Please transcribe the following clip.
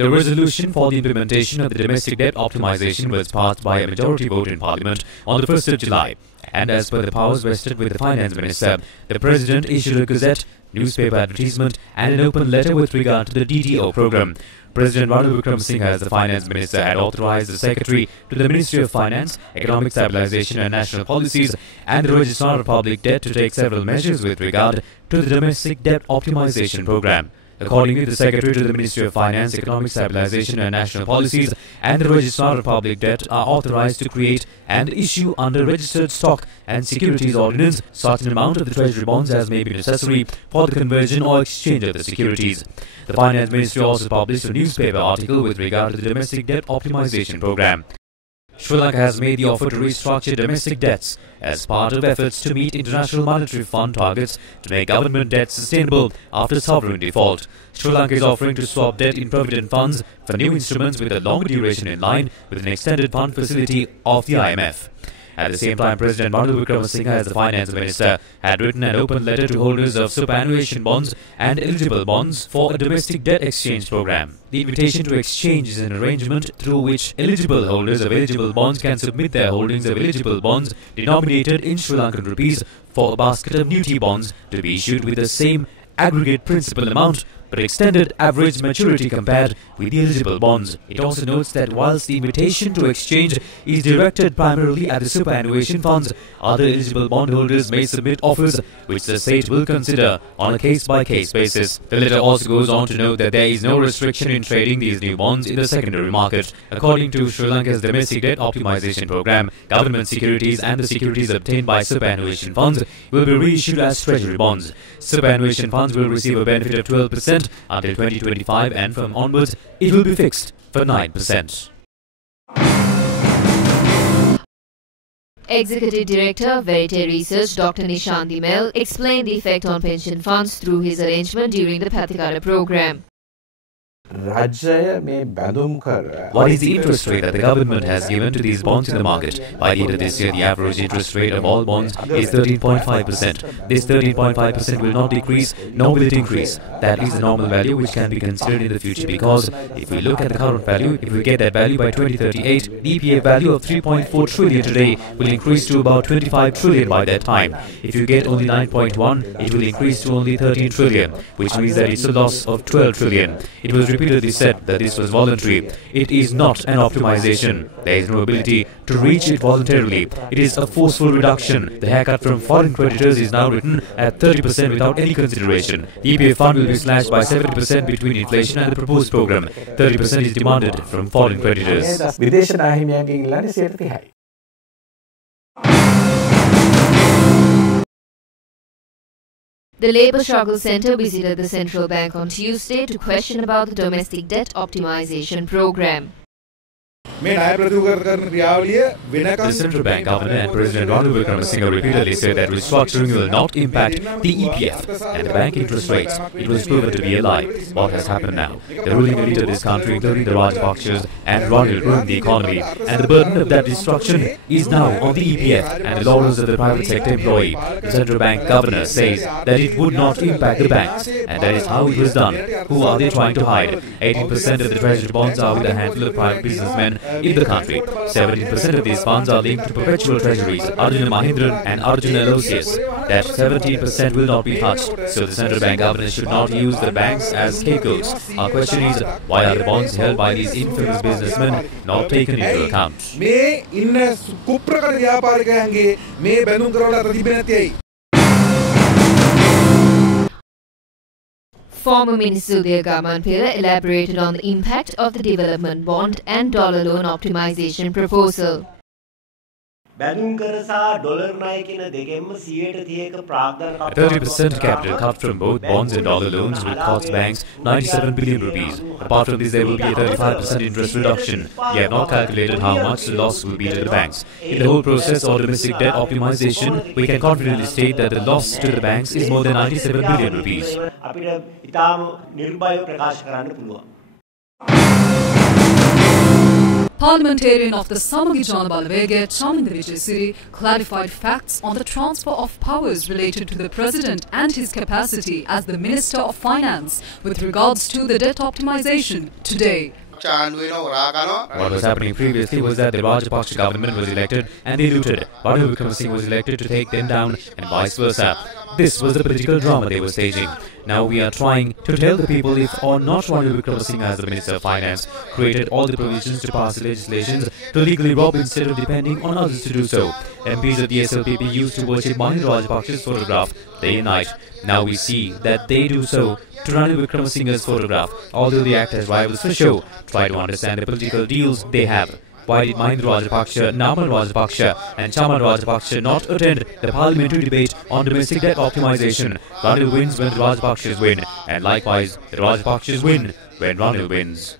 The resolution for the implementation of the domestic debt optimization was passed by a majority vote in Parliament on the 1st of July. And as per the powers vested with the Finance Minister, the President issued a gazette, newspaper advertisement and an open letter with regard to the DDO program. President Ranil Wickremesinghe, as the Finance Minister, had authorized the Secretary to the Ministry of Finance, Economic Stabilization and National Policies and the Registrar of Public Debt to take several measures with regard to the domestic debt optimization program. Accordingly, the Secretary to the Ministry of Finance, Economic Stabilization and National Policies and the Registrar of Public Debt are authorized to create and issue under Registered Stock and Securities Ordinance such an amount of the Treasury bonds as may be necessary for the conversion or exchange of the securities. The Finance Ministry also published a newspaper article with regard to the domestic debt optimization program. Sri Lanka has made the offer to restructure domestic debts as part of efforts to meet International Monetary Fund targets to make government debt sustainable after sovereign default. Sri Lanka is offering to swap debt in provident funds for new instruments with a longer duration in line with an extended fund facility of the IMF. At the same time, President Ranil Wickremesinghe, as the Finance Minister, had written an open letter to holders of superannuation bonds and eligible bonds for a domestic debt exchange program. The invitation to exchange is an arrangement through which eligible holders of eligible bonds can submit their holdings of eligible bonds denominated in Sri Lankan rupees for a basket of new T-bonds to be issued with the same aggregate principal amount but extended average maturity compared with the eligible bonds. It also notes that whilst the invitation to exchange is directed primarily at the superannuation funds, other eligible bondholders may submit offers which the state will consider on a case-by-case basis. The letter also goes on to note that there is no restriction in trading these new bonds in the secondary market. According to Sri Lanka's domestic debt optimization program, government securities and the securities obtained by superannuation funds will be reissued as treasury bonds. Superannuation funds will receive a benefit of 12% until 2025 and from onwards it will be fixed for 9%. Executive Director of Verite Research Dr. Nishanthi Mel explained the effect on pension funds through his arrangement during the Pathikara program. What is the interest rate that the government has given to these bonds in the market? By the end of this year, the average interest rate of all bonds is 13.5%. This 13.5% will not decrease, nor will it increase. That is the normal value which can be considered in the future, because if we look at the current value, if we get that value by 2038, the EPF value of 3.4 trillion today will increase to about 25 trillion by that time. If you get only 9.1, it will increase to only 13 trillion, which means that it's a loss of 12 trillion. It was repeatedly said that this was voluntary. It is not an optimization. There is no ability to reach it voluntarily. It is a forceful reduction. The haircut from foreign creditors is now written at 30% without any consideration. The EPF fund will be slashed by 70% between inflation and the proposed program. 30% is demanded from foreign creditors. The Labour Struggle Centre visited the Central Bank on Tuesday to question about the domestic debt optimization program. The Central Bank Governor and President Ranil Wickremesinghe repeatedly said that restructuring will not impact the EPF and the bank interest rates. It was proven to be a lie. What has happened now? The ruling elite of this country, including the Rajapakshas and Ranil, ruined the economy, and the burden of that destruction is now on the EPF and the laurels of the private sector employee. The Central Bank Governor says that it would not impact the banks, and that is how it was done. Who are they trying to hide? 18% of the treasury bonds are with a handful of private businessmen in the country. 17% of these funds are linked to perpetual treasuries, Arjuna Mahindran and Arjuna Aloysius. That 17% will not be touched. So the Central Bank Governor should not use the banks as scapegoats. Our question is, why are the bonds held by these infamous businessmen not taken into account? Former Minister Udaya Gamanpera elaborated on the impact of the development bond and dollar loan optimization proposal. 30% capital cut from both bonds and dollar loans will cost banks 97 billion rupees. Apart from this, there will be a 35% interest reduction. We have not calculated how much the loss will be to the banks. In the whole process of domestic debt optimization, we can confidently state that the loss to the banks is more than 97 billion rupees. Parliamentarian of the Samagi Janabalawege, Chaminda City, clarified facts on the transfer of powers related to the President and his capacity as the Minister of Finance with regards to the debt optimization today. What was happening previously was that the Rajapaksa government was elected and they looted. Ranil Wickremesinghe was elected to take them down and vice versa. This was the political drama they were staging. Now we are trying to tell the people if or not Ranil Wickremesinghe as the Minister of Finance created all the provisions to pass the legislations to legally rob instead of depending on others to do so. MPs of the SLPP used to worship Mahinda Rajapaksa's photograph day and night. Now we see that they do so to Ranil Wickremesinghe's photograph, although they act as rivals for show. Try to understand the political deals they have. Why did Mahinda Rajapaksa, Namal Rajapaksa and Chaman Rajapaksa not attend the parliamentary debate on domestic debt optimization? Ranil wins when the Rajapaksas win, and likewise the Rajapaksas win when Ranil wins.